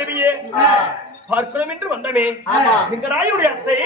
தேவியே பார்க்கணும் என்று வந்தமே எங்க ராயுடைய அத்தை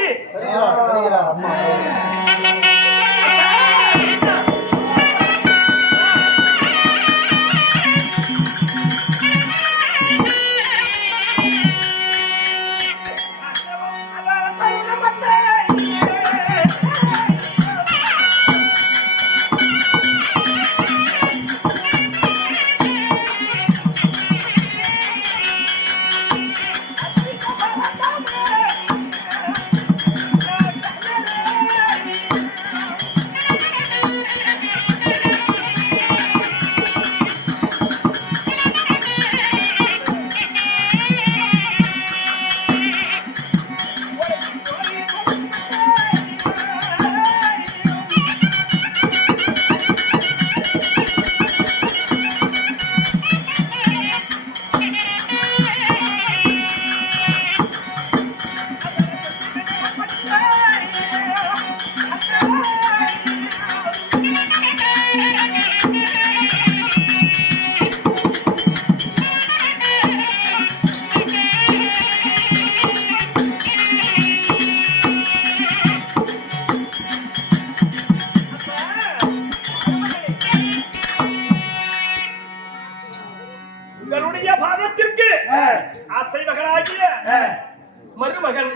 மருமகன்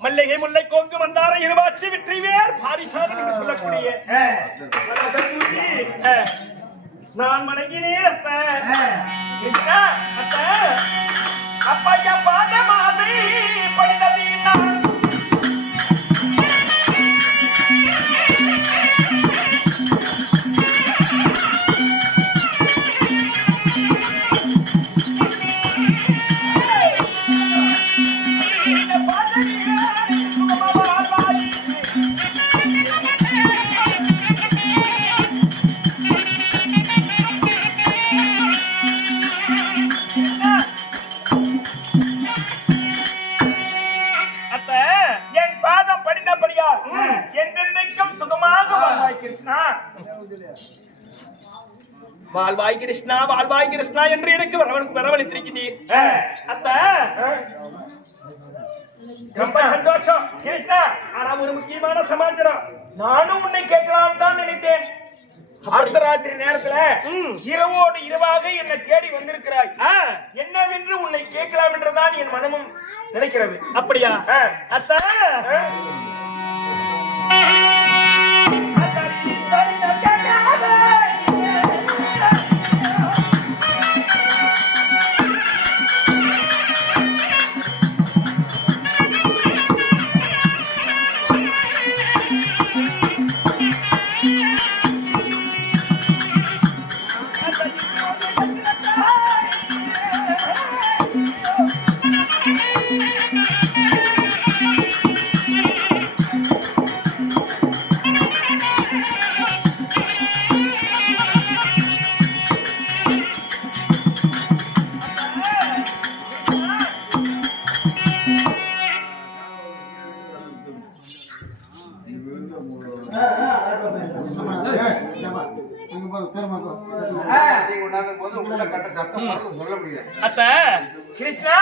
மல்லிகை முல்லை கோங்கு மந்தார இருவாட்சி விற்றிவேர் பாரிசாதன் என்று சொல்லக்கூடிய நான் மனைவினேன் அப்பையா பாத மாதை படித்ததீன் வாழ்வாய் கிருஷ்ணா வாழ்வாய் கிருஷ்ணா என்று எனக்கு வரவழைத்திருக்கிறீர் அத்த ரொம்ப சந்தோஷம் கிருஷ்ணா. ஆனா ஒரு முக்கியமான சமாச்சாரம் நானும் உன்னை கேட்கலாம் தான் நினைத்தேன். அடுத்த ராத்திரி நேரத்துல இரவோடு இரவாக என்னை தேடி வந்திருக்கிறாய். என்னவென்று உன்னை கேட்கலாம் என்றுதான் என் மனமும் நினைக்கிறது. அப்படியா அத்த? அத்த கிருஷ்ணா